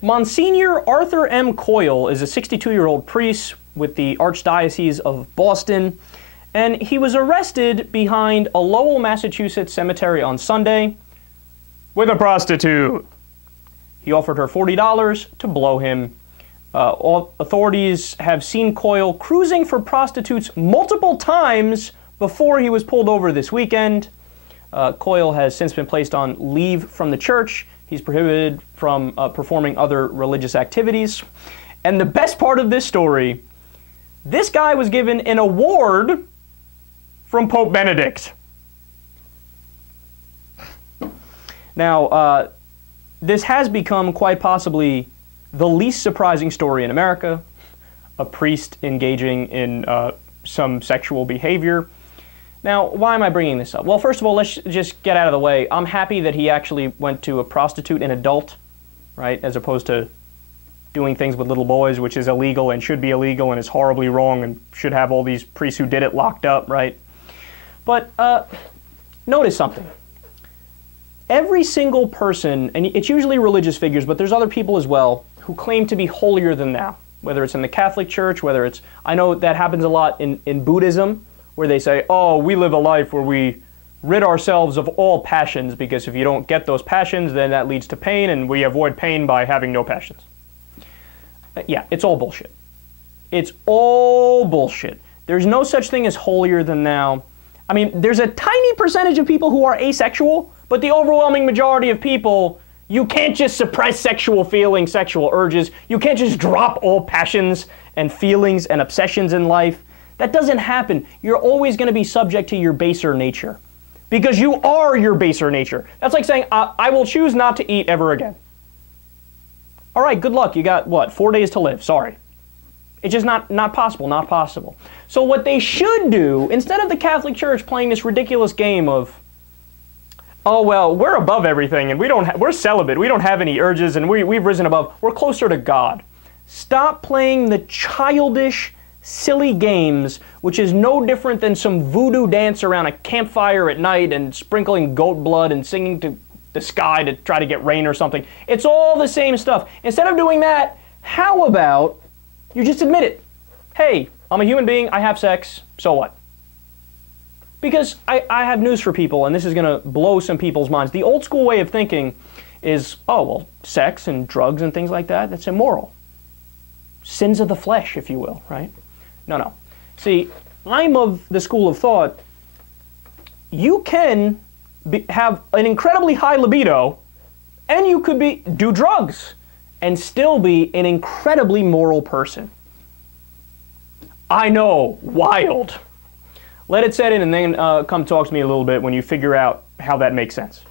Monsignor Arthur M. Coyle is a 62-year-old priest with the Archdiocese of Boston, and he was arrested behind a Lowell, Massachusetts cemetery on Sunday with a prostitute. He offered her $40 to blow him. Authorities have seen Coyle cruising for prostitutes multiple times before he was pulled over this weekend. Coyle has since been placed on leave from the church. He's prohibited from performing other religious activities. And the best part of this story, this guy was given an award from Pope Benedict. Now, this has become quite possibly the least surprising story in America, a priest engaging in some sexual behavior. Now, why am I bringing this up? Well, first of all, let's just get out of the way. I'm happy that he actually went to a prostitute, an adult, right, as opposed to doing things with little boys, which is illegal and should be illegal and is horribly wrong and should have all these priests who did it locked up, right? But notice something. Every single person, and it's usually religious figures, but there's other people as well, who claim to be holier than thou, whether it's in the Catholic Church, whether it's, I know that happens a lot in Buddhism, where they say, oh, we live a life where we rid ourselves of all passions, because if you don't get those passions, then that leads to pain, and we avoid pain by having no passions. Yeah, it's all bullshit. It's all bullshit. There's no such thing as holier than thou. I mean, there's a tiny percentage of people who are asexual, but the overwhelming majority of people, you can't just suppress sexual feelings, sexual urges. You can't just drop all passions and feelings and obsessions in life. That doesn't happen. You're always going to be subject to your baser nature, because you are your baser nature. That's like saying, I will choose not to eat ever again. All right, good luck. You got, what, 4 days to live. Sorry. It's just not possible, not possible. So what they should do, instead of the Catholic Church playing this ridiculous game of, oh, well, we're above everything, and we're celibate, we don't have any urges, and we've risen above, we're closer to God. Stop playing the childish, silly games, which is no different than some voodoo dance around a campfire at night and sprinkling goat blood and singing to the sky to try to get rain or something. It's all the same stuff. Instead of doing that, how about you just admit it? Hey, I'm a human being, I have sex, so what? Because I have news for people, and this is going to blow some people's minds. The old school way of thinking is, oh, well, sex and drugs and things like that, that's immoral. Sins of the flesh, if you will, right? No. See, I'm of the school of thought, you can have an incredibly high libido, and you could do drugs and still be an incredibly moral person. I know, wild. Let it set in and then come talk to me a little bit when you figure out how that makes sense.